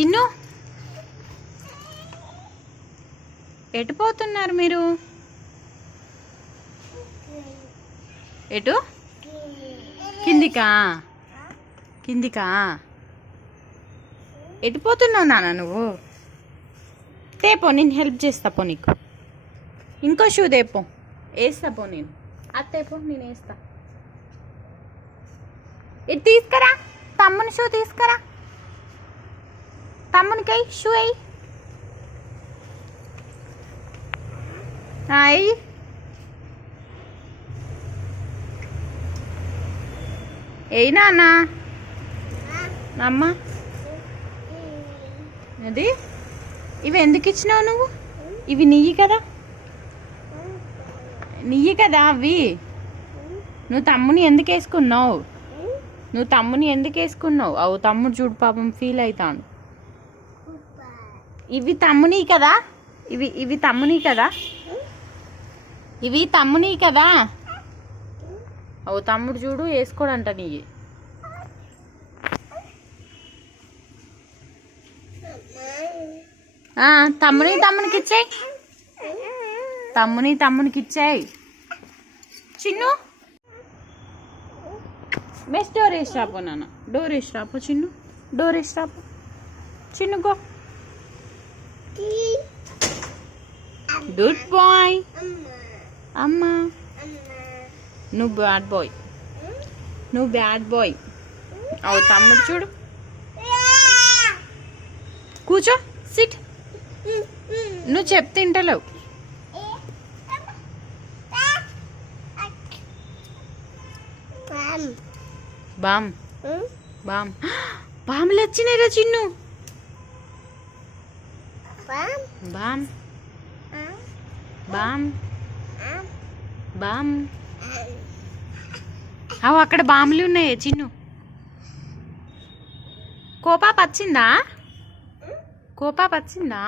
చిన్ను. ఎటు పోతున్నారు మీరు? ఎటు? కిందికా? కిందికా? ఎటు పోతున్నావు నాన్న నువ్వు? తేపో నేను హెల్ప్ చేస్తా పో నీకు. ఇంకో షూ తేపో వేస్తా పో నేను. అది తేపో నేను వేస్తా ఇది తీసుకురా. తమ్ముని షూ తీసుకురా. తమ్మునికి షూ అయ్యి అయ్యి ఏనా నాన్న అమ్మ అది ఇవి ఎందుకు ఇచ్చినావు నువ్వు ఇవి నెయ్యి కదా నెయ్యి కదా అవి నువ్వు తమ్ముని ఎందుకు వేసుకున్నావు నువ్వు తమ్ముని ఎందుకు వేసుకున్నావు అవు తమ్ముడు చూడు పాపం ఫీల్ అవుతాను ఇవి తమ్ముని కదా? ఇవి ఇవి తమ్ముని కదా? ఇవి తమ్ముని కదా? ఓ తమ్ముడు చూడు వేసుకోడంట నీ తమ్ముని తమ్మునికి ఇచ్చాయి. తమ్ముని తమ్మునికి ఇచ్చాయి. చిన్ను? మెస్ డోర్ వేసి రాపో నాన్న. డోర్ వేసి రాపో చిన్ను. డోర్ వేసి రాపో. చిన్నుకో గుడ్ బాయ్ అమ్మా నువ్వు బ్యాడ్ బాయ్ నువ్వు బ్యాడ్ బాయ్ అవు తమ్ముడు చూడు. కూర్చో సిట్ నువ్వు చెప్తే తింటలేవు బామ్. బామ్. బాములు వచ్చినాయిరా చిన్ను. బామ్. బామ్. బామ్. అవు అక్కడ బాములు ఉన్నాయి చిన్ను. కోపాప వచ్చిందా? కోపాప వచ్చిందా?